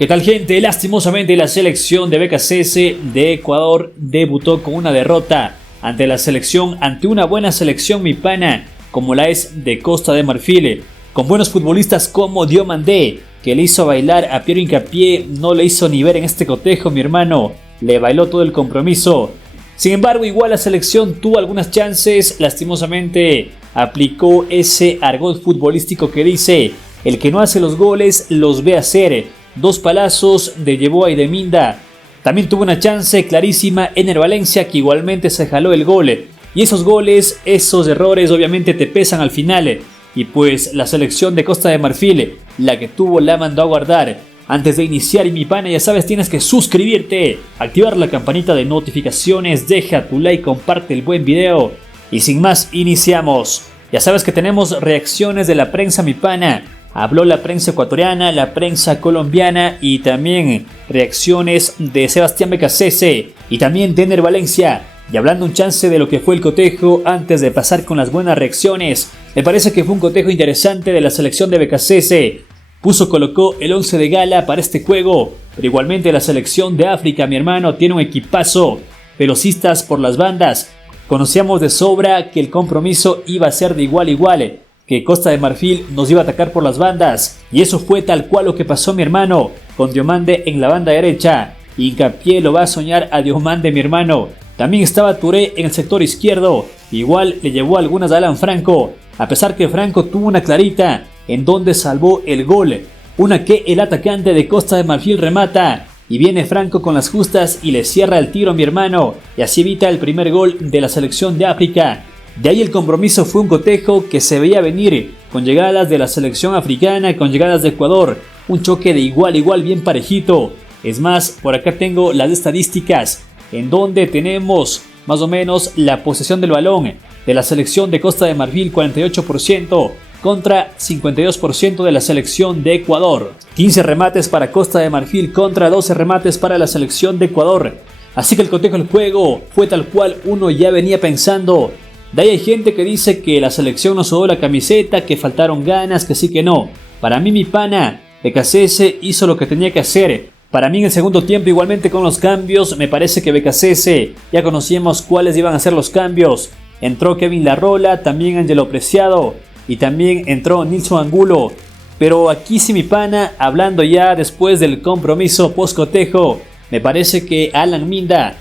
¿Qué tal, gente? Lastimosamente la selección de BKCS de Ecuador debutó con una derrota ante una buena selección, mi pana, como la es de Costa de Marfil, con buenos futbolistas como Diomandé, que le hizo bailar a Piero Hincapié, no le hizo ni ver en este cotejo, mi hermano, le bailó todo el compromiso. Sin embargo, igual la selección tuvo algunas chances, lastimosamente aplicó ese argot futbolístico que dice: el que no hace los goles los ve hacer. Dos palazos de llevó a Ideminda. También tuvo una chance clarísima Ener Valencia, que igualmente se jaló el gol. Y esos goles, esos errores obviamente te pesan al final. Y pues la selección de Costa de Marfil, la que tuvo, la mandó a guardar. Antes de iniciar, y mi pana, ya sabes, tienes que suscribirte, activar la campanita de notificaciones, deja tu like, comparte el buen video. Y sin más, iniciamos. Ya sabes que tenemos reacciones de la prensa, mi pana. Habló la prensa ecuatoriana, la prensa colombiana y también reacciones de Sebastián BKCS y también de Ener Valencia. Y hablando un chance de lo que fue el cotejo, antes de pasar con las buenas reacciones, me parece que fue un cotejo interesante de la selección de BKCS. Colocó el 11 de gala para este juego, pero igualmente la selección de África, mi hermano, tiene un equipazo, velocistas por las bandas. Conocíamos de sobra que el compromiso iba a ser de igual a igual, que Costa de Marfil nos iba a atacar por las bandas, y eso fue tal cual lo que pasó, mi hermano, con Diomandé en la banda derecha. Hincapié lo va a soñar a Diomandé, mi hermano. También estaba Touré en el sector izquierdo, igual le llevó algunas a Alan Franco, a pesar que Franco tuvo una clarita en donde salvó el gol, una que el atacante de Costa de Marfil remata, y viene Franco con las justas y le cierra el tiro, mi hermano, y así evita el primer gol de la selección de África. De ahí el compromiso fue un cotejo que se veía venir, con llegadas de la selección africana, con llegadas de Ecuador, un choque de igual a igual bien parejito. Es más, por acá tengo las estadísticas, en donde tenemos más o menos la posesión del balón de la selección de Costa de Marfil, 48% contra 52% de la selección de Ecuador. 15 remates para Costa de Marfil contra 12 remates para la selección de Ecuador. Así que el cotejo del juego fue tal cual uno ya venía pensando. De ahí hay gente que dice que la selección no sudó la camiseta, que faltaron ganas, que sí que no. Para mí, mi pana, BKCS hizo lo que tenía que hacer. Para mí en el segundo tiempo, igualmente con los cambios, me parece que BKCS ya conocíamos cuáles iban a ser los cambios. Entró Kevin Larrola, también Angelo Preciado y también entró Nilson Angulo. Pero aquí sí, mi pana, hablando ya después del compromiso post-cotejo, me parece que Alan Minda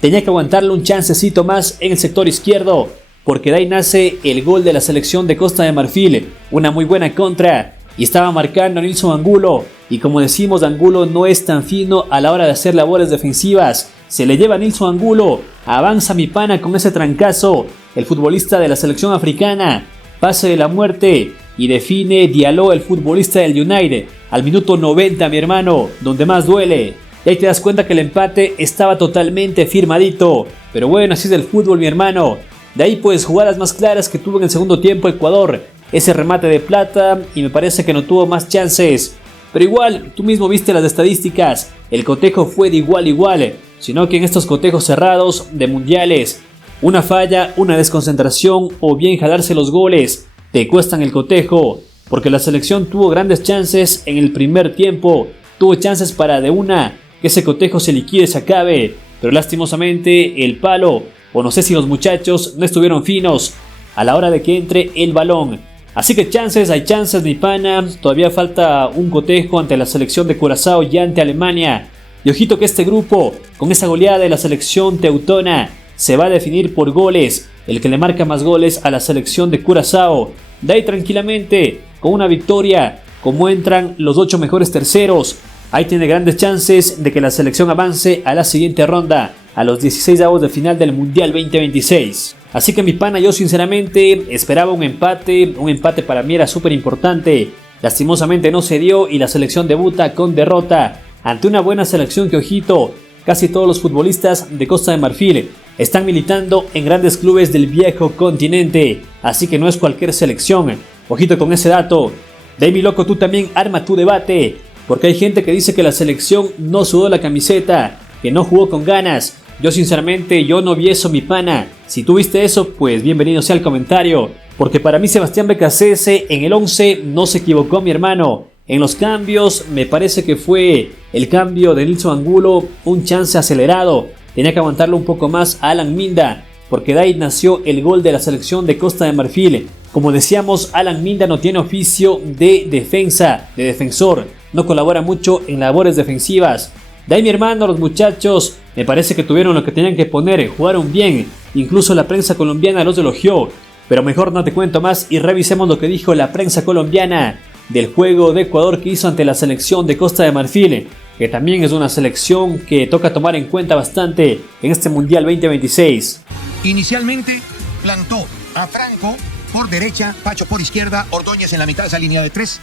tenía que aguantarle un chancecito más en el sector izquierdo, porque de ahí nace el gol de la selección de Costa de Marfil, una muy buena contra, y estaba marcando a Nilson Angulo, y como decimos, Angulo no es tan fino a la hora de hacer labores defensivas, se le lleva a Nilson Angulo, avanza mi pana con ese trancazo, el futbolista de la selección africana, pase de la muerte, y define Diallo, el futbolista del United, al minuto 90, mi hermano, donde más duele. Y ahí te das cuenta que el empate estaba totalmente firmadito, pero bueno, así es el fútbol, mi hermano. De ahí pues jugadas más claras que tuvo en el segundo tiempo Ecuador, ese remate de Plata, y me parece que no tuvo más chances. Pero igual, tú mismo viste las estadísticas, el cotejo fue de igual a igual, sino que en estos cotejos cerrados de mundiales, una falla, una desconcentración o bien jalarse los goles, te cuestan el cotejo, porque la selección tuvo grandes chances en el primer tiempo, tuvo chances para de una que ese cotejo se liquide, se acabe, pero lastimosamente el palo, o no sé si los muchachos no estuvieron finos a la hora de que entre el balón. Así que chances, hay chances, mi pana. Todavía falta un cotejo ante la selección de Curazao y ante Alemania. Y ojito que este grupo, con esa goleada de la selección teutona, se va a definir por goles. El que le marca más goles a la selección de Curazao. De ahí tranquilamente, con una victoria, como entran los 8 mejores terceros, ahí tiene grandes chances de que la selección avance a la siguiente ronda, a los 16avos de final del Mundial 2026. Así que mi pana, yo sinceramente esperaba un empate para mí era súper importante. Lastimosamente no se dio y la selección debuta con derrota ante una buena selección que, ojito, casi todos los futbolistas de Costa de Marfil están militando en grandes clubes del viejo continente, así que no es cualquier selección. Ojito con ese dato. De ahí, mi loco, tú también arma tu debate, porque hay gente que dice que la selección no sudó la camiseta, que no jugó con ganas. Yo sinceramente, yo no vi eso, mi pana. Si tú viste eso, pues bienvenido sea el comentario, porque para mí Sebastián BKCS en el 11 no se equivocó, mi hermano. En los cambios, me parece que fue el cambio de Nilson Angulo un chance acelerado. Tenía que aguantarlo un poco más a Alan Minda, porque de ahí nació el gol de la selección de Costa de Marfil. Como decíamos, Alan Minda no tiene oficio de defensa, de defensor, no colabora mucho en labores defensivas. De ahí, mi hermano, los muchachos me parece que tuvieron lo que tenían que poner, jugaron bien, incluso la prensa colombiana los elogió. Pero mejor no te cuento más y revisemos lo que dijo la prensa colombiana del juego de Ecuador que hizo ante la selección de Costa de Marfil, que también es una selección que toca tomar en cuenta bastante en este Mundial 2026. Inicialmente plantó a Franco por derecha, Pacho por izquierda, Ordóñez en la mitad de esa línea de tres,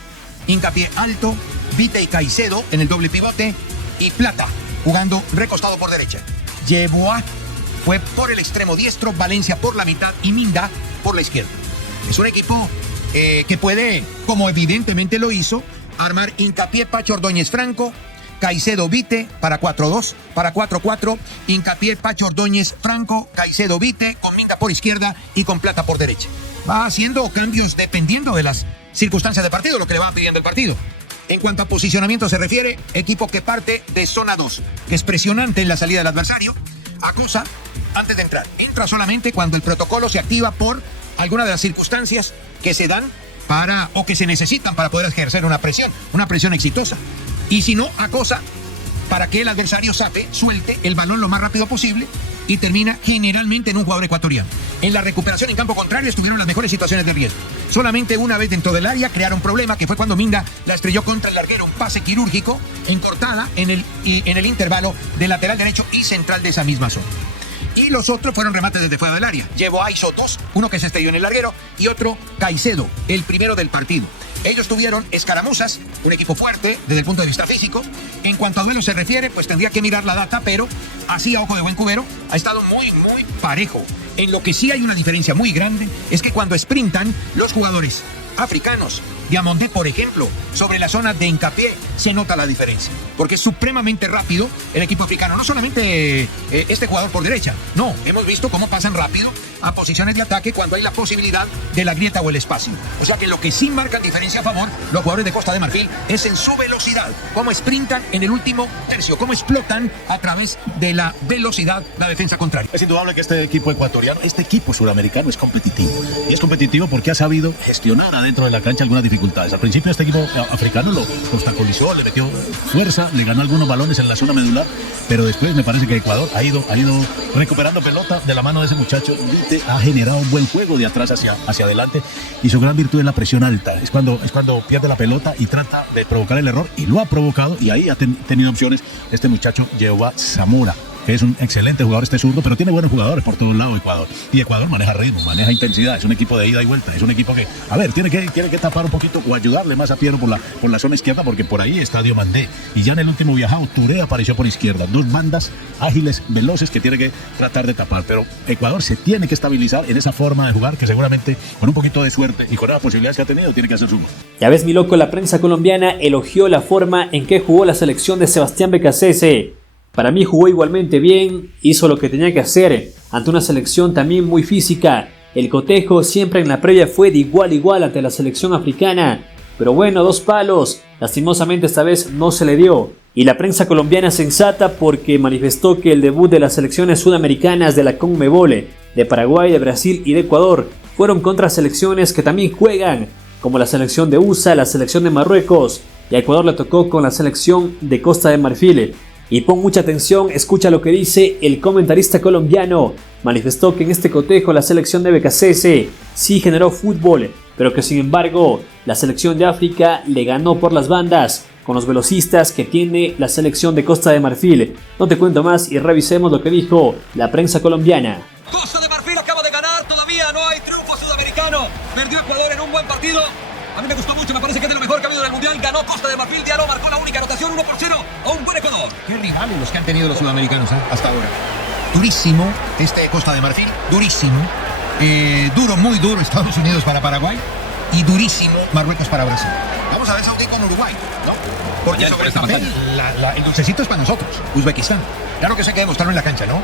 Hincapié alto, Vite y Caicedo en el doble pivote y Plata jugando recostado por derecha. Yeboah fue por el extremo diestro, Valencia por la mitad y Minda por la izquierda. Es un equipo que puede, como evidentemente lo hizo, armar Hincapié, Pacho, Ordóñez, Franco, Caicedo, Vite para 4-2, para 4-4, Hincapié, Pacho, Ordóñez, Franco, Caicedo, Vite, con Minda por izquierda y con Plata por derecha. Va haciendo cambios dependiendo de las circunstancias del partido, lo que le va pidiendo el partido. En cuanto a posicionamiento se refiere, equipo que parte de zona 2, que es presionante en la salida del adversario. Acosa antes de entrar. Entra solamente cuando el protocolo se activa por alguna de las circunstancias que se dan para o que se necesitan para poder ejercer una presión exitosa. Y si no, acosa para que el adversario suelte el balón lo más rápido posible y termina generalmente en un jugador ecuatoriano. En la recuperación en campo contrario estuvieron las mejores situaciones de riesgo. Solamente una vez dentro del área crearon problema, que fue cuando Minda la estrelló contra el larguero, un pase quirúrgico en cortada en el intervalo de lateral derecho y central de esa misma zona. Y los otros fueron remates desde fuera del área. Yeboah hizo dos, uno que se estrelló en el larguero y otro Caicedo, el primero del partido. Ellos tuvieron escaramuzas, un equipo fuerte desde el punto de vista físico. En cuanto a duelo se refiere, pues tendría que mirar la data, pero así a ojo de buen cubero, ha estado muy parejo. En lo que sí hay una diferencia muy grande es que cuando sprintan los jugadores africanos, Diamondé por ejemplo, sobre la zona de Hincapié, se nota la diferencia, porque es supremamente rápido el equipo africano, no solamente este jugador por derecha, no, hemos visto cómo pasan rápido a posiciones de ataque cuando hay la posibilidad de la grieta o el espacio. O sea que lo que sí marcan diferencia a favor los jugadores de Costa de Marfil es en su velocidad, cómo sprintan en el último tercio, cómo explotan a través de la velocidad la defensa contraria. Es indudable que este equipo ecuatoriano, este equipo suramericano es competitivo. Y es competitivo porque ha sabido gestionar adentro de la cancha algunas dificultades. Al principio este equipo africano lo obstaculizó, le metió fuerza, le ganó algunos balones en la zona medular, pero después me parece que Ecuador ha ido recuperando pelota de la mano de ese muchacho. Ha generado un buen juego de atrás hacia adelante y su gran virtud es la presión alta. Es cuando pierde la pelota y trata de provocar el error, y lo ha provocado, y ahí ha tenido opciones este muchacho Yeboah Zamora, que es un excelente jugador zurdo, pero tiene buenos jugadores por todos lados Ecuador. Y Ecuador maneja ritmo, maneja intensidad, es un equipo de ida y vuelta, es un equipo que, tiene que tapar un poquito o ayudarle más a Piero por la zona izquierda, porque por ahí está Diomandé. Y ya en el último viajado, Touré apareció por izquierda. Dos bandas ágiles, veloces, que tiene que tratar de tapar. Pero Ecuador se tiene que estabilizar en esa forma de jugar, que seguramente con un poquito de suerte y con las posibilidades que ha tenido, tiene que hacer su gol. Ya ves, mi loco, la prensa colombiana elogió la forma en que jugó la selección de Sebastián Becasese. Para mí jugó igualmente bien, hizo lo que tenía que hacer ante una selección también muy física. El cotejo siempre en la previa fue de igual a igual ante la selección africana. Pero bueno, 2 palos, lastimosamente esta vez no se le dio. Y la prensa colombiana sensata, porque manifestó que el debut de las selecciones sudamericanas de la CONMEBOL, de Paraguay, de Brasil y de Ecuador, fueron contra selecciones que también juegan, como la selección de USA, la selección de Marruecos, y a Ecuador le tocó con la selección de Costa de Marfil. Y pon mucha atención, escucha lo que dice el comentarista colombiano. Manifestó que en este cotejo la selección de Becasese sí generó fútbol, pero que sin embargo la selección de África le ganó por las bandas, con los velocistas que tiene la selección de Costa de Marfil. No te cuento más y revisemos lo que dijo la prensa colombiana. Costa de Marfil acaba de ganar, todavía no hay triunfo sudamericano. Perdió Ecuador en un buen partido. A mí me gustó mucho, me parece que es de lo mejor que ha habido en el Mundial. Ganó Costa de Marfil, Diallo marcó la única anotación, 1-0 a un buen Ecuador. Qué rivales los que han tenido los sudamericanos hasta ahora. Durísimo este Costa de Marfil, durísimo. Duro, muy duro Estados Unidos para Paraguay. y durísimo Marruecos para Brasil. Vamos a ver Saudí con Uruguay, ¿no? Porque sobre el papel el dulcecito es para nosotros, Uzbekistán. Claro que eso hay que demostrarlo en la cancha, ¿no?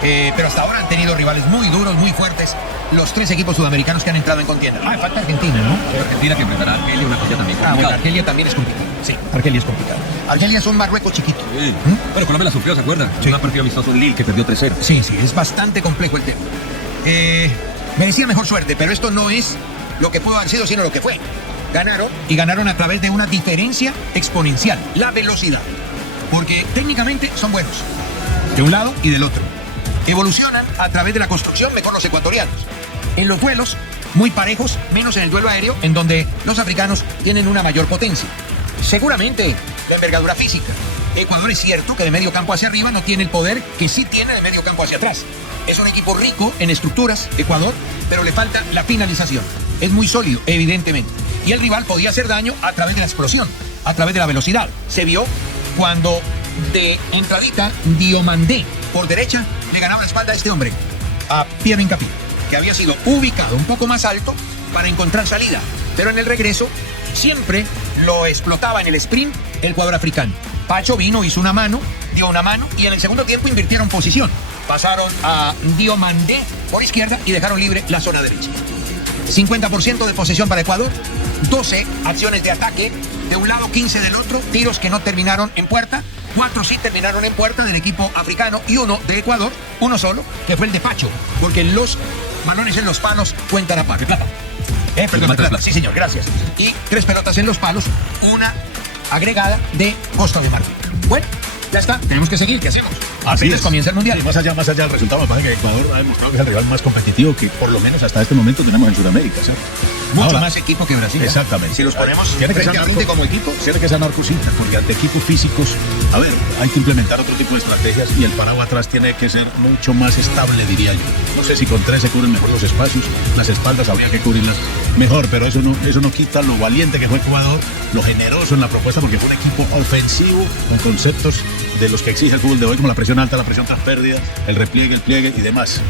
Pero hasta ahora han tenido rivales muy duros, muy fuertes, los 3 equipos sudamericanos que han entrado en contienda. Falta Argentina, ¿no? Pero Argentina que enfrentará a Argelia, una partida también complicada. Bueno, Argelia también es complicado. Sí, Argelia es complicado. Argelia es un Marruecos chiquito. Sí. Bueno, Colombia la sufrió, ¿se acuerda? Sí. Un partido amistoso en Lille que perdió 3-0. Sí, es bastante complejo el tema. Merecía mejor suerte, pero esto no es lo que pudo haber sido, sino lo que fue. Ganaron, y ganaron a través de una diferencia exponencial, la velocidad. Porque técnicamente son buenos, de un lado y del otro. Evolucionan a través de la construcción, mejor los ecuatorianos. En los duelos, muy parejos, menos en el duelo aéreo, en donde los africanos tienen una mayor potencia. Seguramente la envergadura física. Ecuador es cierto que de medio campo hacia arriba no tiene el poder que sí tiene de medio campo hacia atrás. Es un equipo rico en estructuras, Ecuador, pero le falta la finalización. Es muy sólido, evidentemente. Y el rival podía hacer daño a través de la explosión, a través de la velocidad. Se vio cuando de entradita Diomandé por derecha le ganaba la espalda a este hombre, a Pierre Hincapié, que había sido ubicado un poco más alto para encontrar salida. Pero en el regreso siempre lo explotaba en el sprint el cuadro africano. Pacho vino, hizo una mano, dio una mano y en el segundo tiempo invirtieron posición. Pasaron a Diomandé por izquierda y dejaron libre la zona derecha. 50% de posesión para Ecuador, 12 acciones de ataque, de un lado 15 del otro, tiros que no terminaron en puerta, 4 sí terminaron en puerta del equipo africano y 1 de Ecuador, uno solo, que fue el de Pacho, porque los balones en los palos cuentan aparte. Perdón, de plata. Sí, señor, gracias. Y 3 pelotas en los palos, una agregada de Costa de Marfil. Bueno, ya está, tenemos que seguir, ¿qué hacemos? Así es. Comienza el Mundial. Y más allá del resultado, me parece que Ecuador ha demostrado que es el rival más competitivo que por lo menos hasta este momento tenemos en Sudamérica, ¿cierto? Mucho más equipo que Brasil. Exactamente. Si los ponemos tiene que frente a frente como equipo. Tiene que ser narcosita, porque ante equipos físicos, a ver, hay que implementar otro tipo de estrategias y el parado atrás tiene que ser mucho más estable, diría yo. No sé si con 3 se cubren mejor los espacios, las espaldas habría que cubrirlas mejor, pero eso no quita lo valiente que fue Ecuador, lo generoso en la propuesta, porque fue un equipo ofensivo con conceptos de los que exige el fútbol de hoy, como la presión alta, la presión tras pérdida, el repliegue, el pliegue y demás.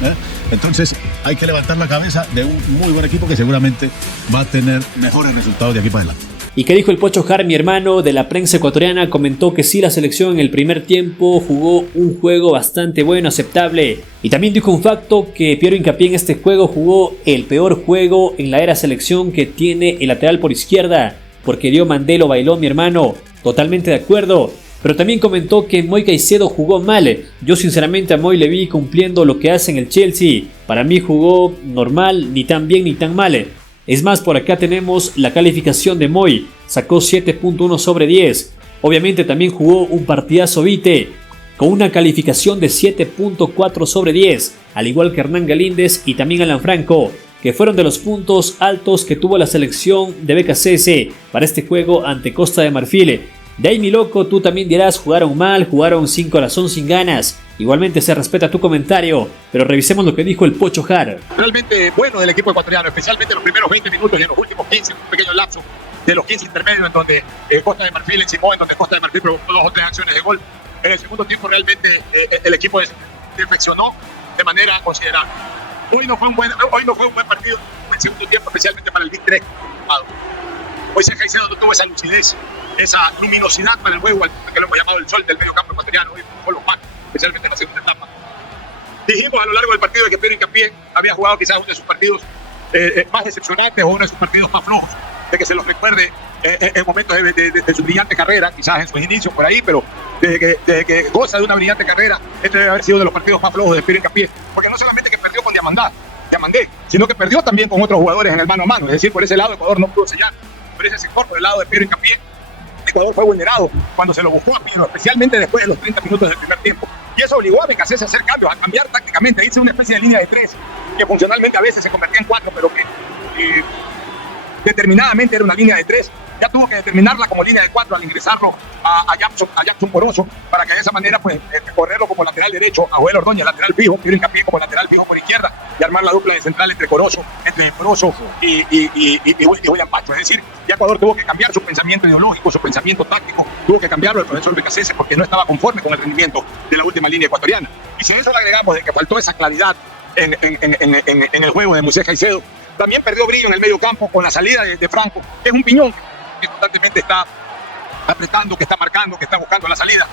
Entonces hay que levantar la cabeza de un muy buen equipo que seguramente va a tener mejores resultados de aquí para adelante. ¿Y qué dijo el Pocho Jara, mi hermano de la prensa ecuatoriana? Comentó que sí, la selección en el primer tiempo jugó un juego bastante bueno, aceptable. Y también dijo un facto, que Piero Hincapié en este juego jugó el peor juego en la era selección que tiene el lateral por izquierda, porque Diomandé lo bailó, mi hermano. Totalmente de acuerdo. Pero también comentó que Moy Caicedo jugó mal. Yo sinceramente a Moy le vi cumpliendo lo que hace en el Chelsea. Para mí jugó normal, ni tan bien ni tan mal. Es más, por acá tenemos la calificación de Moy. Sacó 7.1 sobre 10. Obviamente también jugó un partidazo Vite, con una calificación de 7.4 sobre 10. Al igual que Hernán Galíndez y también Alan Franco, que fueron de los puntos altos que tuvo la selección de BKCS para este juego ante Costa de Marfil. De ahí, mi loco, tú también dirás, jugaron mal, jugaron sin corazón, sin ganas. Igualmente se respeta tu comentario, pero revisemos lo que dijo el Pocho Jara. Realmente bueno del equipo ecuatoriano, especialmente los primeros 20 minutos y en los últimos 15, un pequeño lapso de los 15 intermedios en donde Costa de Marfil encimó, en donde Costa de Marfil provocó 2 o 3 acciones de gol. En el segundo tiempo realmente el equipo perfeccionó de manera considerable. Hoy no fue un buen partido, un buen segundo tiempo, especialmente para el Big 3. Hoy Caicedo no tuvo esa lucidez, esa luminosidad para el juego, que lo hemos llamado el sol del medio campo ecuatoriano, hoy fue los más, especialmente en la segunda etapa. Dijimos a lo largo del partido de que Piero Hincapié había jugado quizás uno de sus partidos más decepcionantes o uno de sus partidos más flojos, de que se los recuerde en momentos de su brillante carrera, quizás en sus inicios por ahí, pero desde que goza de una brillante carrera, este debe haber sido de los partidos más flojos de Piero Hincapié, porque no solamente que perdió con Diamandé, sino que perdió también con otros jugadores en el mano a mano, es decir, por ese lado Ecuador no pudo sellar, por ese sector, por el lado de Piero Hincapié, Ecuador fue vulnerado cuando se lo buscó a Piero, especialmente después de los 30 minutos del primer tiempo. Y eso obligó a BKCS a hacer cambios, a cambiar tácticamente, a irse una especie de línea de 3, que funcionalmente a veces se convertía en 4, pero que determinadamente era una línea de 3. Ya tuvo que determinarla como línea de 4 al ingresarlo a Jackson Poroso, para que de esa manera pues correrlo como lateral derecho a Joel Ordóñez, lateral fijo, Piero Hincapié como lateral fijo por izquierda, y armar la dupla de central entre Poroso y William Pacho. Es decir, ya Ecuador tuvo que cambiar su pensamiento ideológico, su pensamiento táctico, tuvo que cambiarlo el profesor BKCS porque no estaba conforme con el rendimiento de la última línea ecuatoriana. Y si a eso le agregamos de que faltó esa claridad en el juego de Moisés Caicedo, También perdió brillo en el medio campo con la salida de Franco, que es un piñón que constantemente está apretando, que está marcando, que está buscando la salida.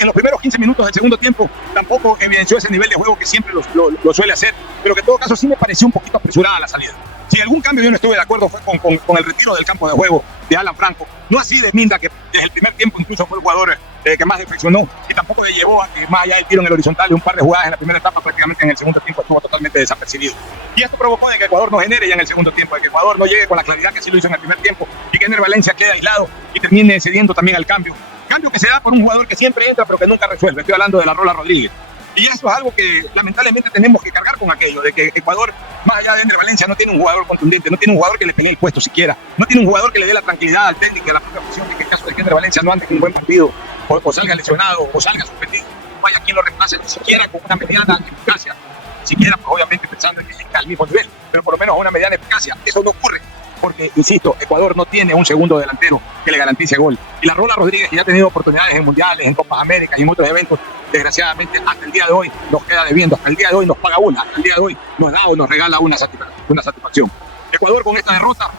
En los primeros 15 minutos del segundo tiempo tampoco evidenció ese nivel de juego que siempre lo suele hacer, pero que en todo caso sí me pareció un poquito apresurada la salida. Si en algún cambio yo no estuve de acuerdo fue con el retiro del campo de juego de Alan Franco, no así de Minda, que desde el primer tiempo incluso fue el jugador que más defeccionó, y tampoco le llevó a que más allá del tiro en el horizontal de un par de jugadas en la primera etapa, prácticamente en el segundo tiempo estuvo totalmente desapercibido. Y esto provocó de que Ecuador no genere ya en el segundo tiempo, de que Ecuador no llegue con la claridad que sí lo hizo en el primer tiempo, y que Ener Valencia quede aislado y termine cediendo también al cambio. Cambio que se da por un jugador que siempre entra pero que nunca resuelve. Estoy hablando de la Rola Rodríguez. Y esto es algo que lamentablemente tenemos que cargar con aquello, de que Ecuador, más allá de Ener Valencia, no tiene un jugador contundente, no tiene un jugador que le pegue el puesto siquiera, no tiene un jugador que le dé la tranquilidad al técnico y a la propia afición, que en el caso de que Ener Valencia no ande con un buen partido, o salga lesionado, o salga suspendido, no haya quien lo reemplace ni siquiera con una mediana eficacia, ni siquiera pues, obviamente pensando en que llegue al mismo nivel, pero por lo menos a una mediana eficacia. Eso no ocurre. Porque, insisto, Ecuador no tiene un segundo delantero que le garantice gol. Y la Rola Rodríguez, que ya ha tenido oportunidades en mundiales, en Copas Américas y en otros eventos, desgraciadamente hasta el día de hoy nos queda debiendo, hasta el día de hoy nos paga una, hasta el día de hoy nos da o nos regala una satisfacción. Ecuador con esta derrota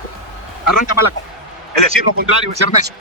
arranca mala cosa. Es decir, lo contrario es ser necio.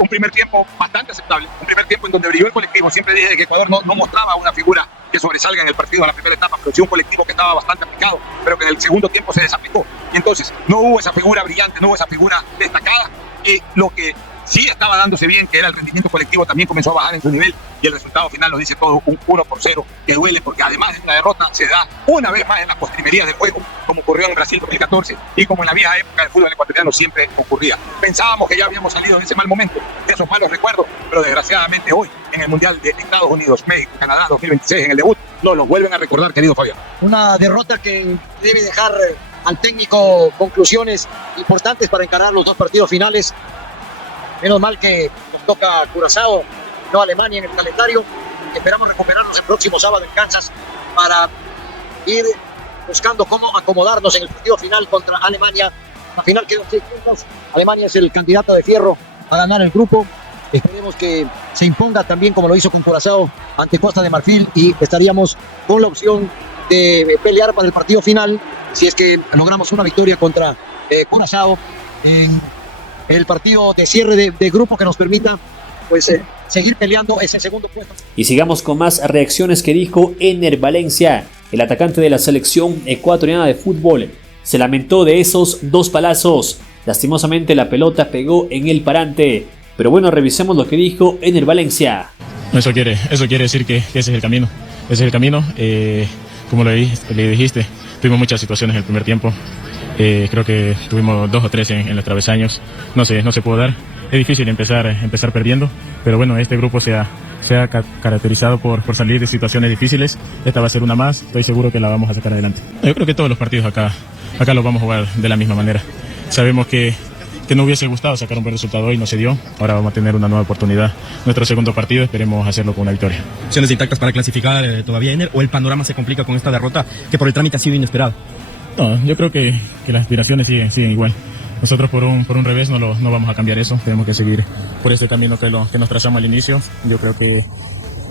Un primer tiempo bastante aceptable, un primer tiempo en donde brilló el colectivo. Siempre dije que Ecuador no mostraba una figura que sobresalga en el partido en la primera etapa, pero sí un colectivo que estaba bastante aplicado, pero que en el segundo tiempo se desaplicó. Y entonces no hubo esa figura brillante, no hubo esa figura destacada, y lo que sí estaba dándose bien, que era el rendimiento colectivo, también comenzó a bajar en su nivel, y el resultado final nos dice todo, un 1-0, que duele, porque además de una derrota se da una vez más en las postrimerías del juego, como ocurrió en Brasil 2014, y como en la vieja época del fútbol ecuatoriano siempre ocurría. Pensábamos que ya habíamos salido de ese mal momento, de esos malos recuerdos, pero desgraciadamente hoy, en el Mundial de Estados Unidos, México, Canadá 2026, en el debut, nos lo vuelven a recordar, querido Fabián. Una derrota que debe dejar al técnico conclusiones importantes para encarar los dos partidos finales. Menos mal que nos toca Curazao, no Alemania en el calendario. Esperamos recuperarnos el próximo sábado en Kansas para ir buscando cómo acomodarnos en el partido final contra Alemania. La final quedó 6 puntos. Alemania es el candidato de fierro a ganar el grupo. Esperemos que se imponga también como lo hizo con Curazao ante Costa de Marfil, y estaríamos con la opción de pelear para el partido final si es que logramos una victoria contra Curazao en el partido de cierre de grupo que nos permita pues seguir peleando ese segundo puesto. Y sigamos con más reacciones que dijo Ener Valencia, el atacante de la selección ecuatoriana de fútbol. Se lamentó de esos dos palazos. Lastimosamente la pelota pegó en el parante. Pero bueno, revisemos lo que dijo Ener Valencia. Eso quiere decir que ese es el camino. Ese es el camino. Como le dijiste, tuvimos muchas situaciones en el primer tiempo. Creo que tuvimos 2 o 3 en los travesaños. No se pudo dar. Es difícil empezar perdiendo, pero bueno, este grupo se ha caracterizado por salir de situaciones difíciles. Esta va a ser una más. Estoy seguro que la vamos a sacar adelante. Yo creo que todos los partidos acá los vamos a jugar de la misma manera. Sabemos que no hubiese gustado sacar un buen resultado hoy, no se dio. Ahora vamos a tener una nueva oportunidad. Nuestro segundo partido, esperemos hacerlo con una victoria. ¿Opciones intactas para clasificar todavía, Ener, o el panorama se complica con esta derrota que por el trámite ha sido inesperado? No, yo creo que las aspiraciones siguen igual. Nosotros por un revés no vamos a cambiar eso. Tenemos que seguir por este camino que nos trazamos al inicio. Yo creo que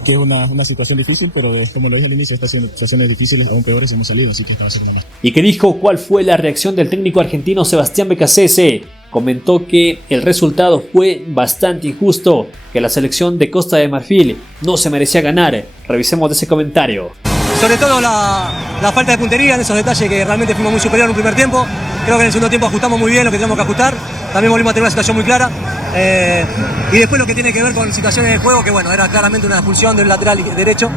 es una situación difícil, pero como lo dije al inicio, estas situaciones difíciles aún peores hemos salido, así que esta va a ser una más. ¿Y qué dijo cuál fue la reacción del técnico argentino Sebastián Beccacece? Comentó que el resultado fue bastante injusto, que la selección de Costa de Marfil no se merecía ganar. Revisemos ese comentario. Sobre todo la falta de puntería, en esos detalles que realmente fuimos muy superior en un primer tiempo. Creo que en el segundo tiempo ajustamos muy bien lo que teníamos que ajustar. También volvimos a tener una situación muy clara. Y después lo que tiene que ver con situaciones de juego, que bueno, era claramente una expulsión del lateral derecho.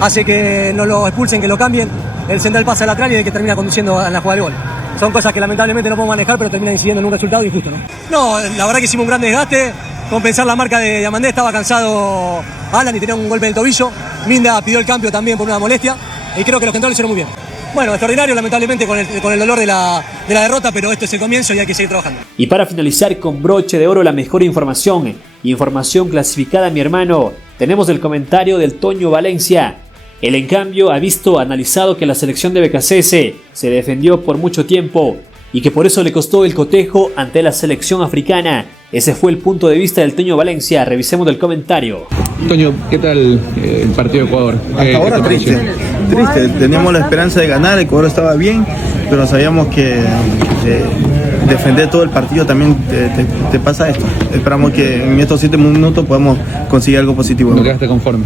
Hace que no lo expulsen, que lo cambien. El central pasa al lateral y el que termina conduciendo a la jugada de gol. Son cosas que lamentablemente no podemos manejar, pero terminan incidiendo en un resultado injusto, ¿no? No, la verdad que hicimos un gran desgaste. Compensar la marca de Diamandé, estaba cansado Alan y tenía un golpe en el tobillo. Minda pidió el cambio también por una molestia y creo que los centrales lo hicieron muy bien. Bueno, extraordinario, lamentablemente con el dolor de la derrota, pero esto es el comienzo y hay que seguir trabajando. Y para finalizar con broche de oro la mejor información clasificada, mi hermano, tenemos el comentario del Toño Valencia. Él en cambio ha analizado que la selección de Beccacece se defendió por mucho tiempo y que por eso le costó el cotejo ante la selección africana. Ese fue el punto de vista del Toño Valencia. Revisemos el comentario. Toño, ¿qué tal el partido de Ecuador? Hasta ahora triste. Teníamos la esperanza de ganar, Ecuador estaba bien, pero sabíamos que defender todo el partido también te pasa esto. Esperamos que en estos 7 minutos podamos conseguir algo positivo. ¿No quedaste conforme?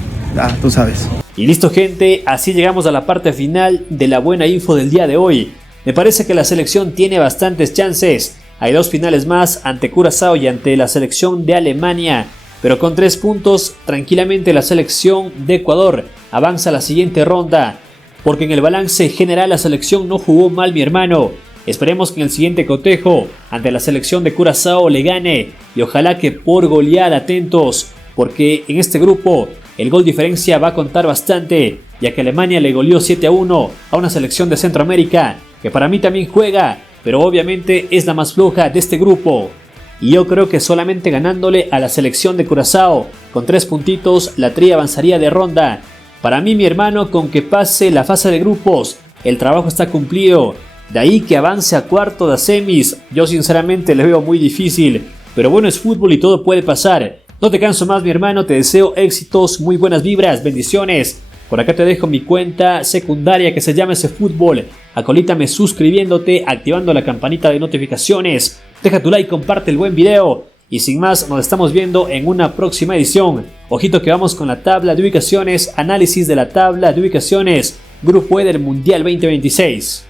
Tú sabes. Y listo, gente, así llegamos a la parte final de la buena info del día de hoy. Me parece que la selección tiene bastantes chances. Hay 2 finales más, ante Curazao y ante la selección de Alemania. Pero con 3 puntos, tranquilamente la selección de Ecuador avanza a la siguiente ronda. Porque en el balance general la selección no jugó mal, mi hermano. Esperemos que en el siguiente cotejo, ante la selección de Curazao, le gane. Y ojalá que por goleada, atentos. Porque en este grupo el gol diferencia va a contar bastante. Ya que Alemania le goleó 7-1 a una selección de Centroamérica. Que para mí también juega, pero obviamente es la más floja de este grupo. Y yo creo que solamente ganándole a la selección de Curazao, con 3 puntitos, la Tri avanzaría de ronda. Para mí, mi hermano, con que pase la fase de grupos, el trabajo está cumplido. De ahí que avance a cuarto de semis, yo sinceramente le veo muy difícil. Pero bueno, es fútbol y todo puede pasar. No te canso más, mi hermano, te deseo éxitos, muy buenas vibras, bendiciones. Por acá te dejo mi cuenta secundaria que se llama Ese Fútbol. Acolítame suscribiéndote, activando la campanita de notificaciones. Deja tu like, comparte el buen video. Y sin más, nos estamos viendo en una próxima edición. Ojito que vamos con la tabla de ubicaciones, análisis de la tabla de ubicaciones, Grupo E del Mundial 2026.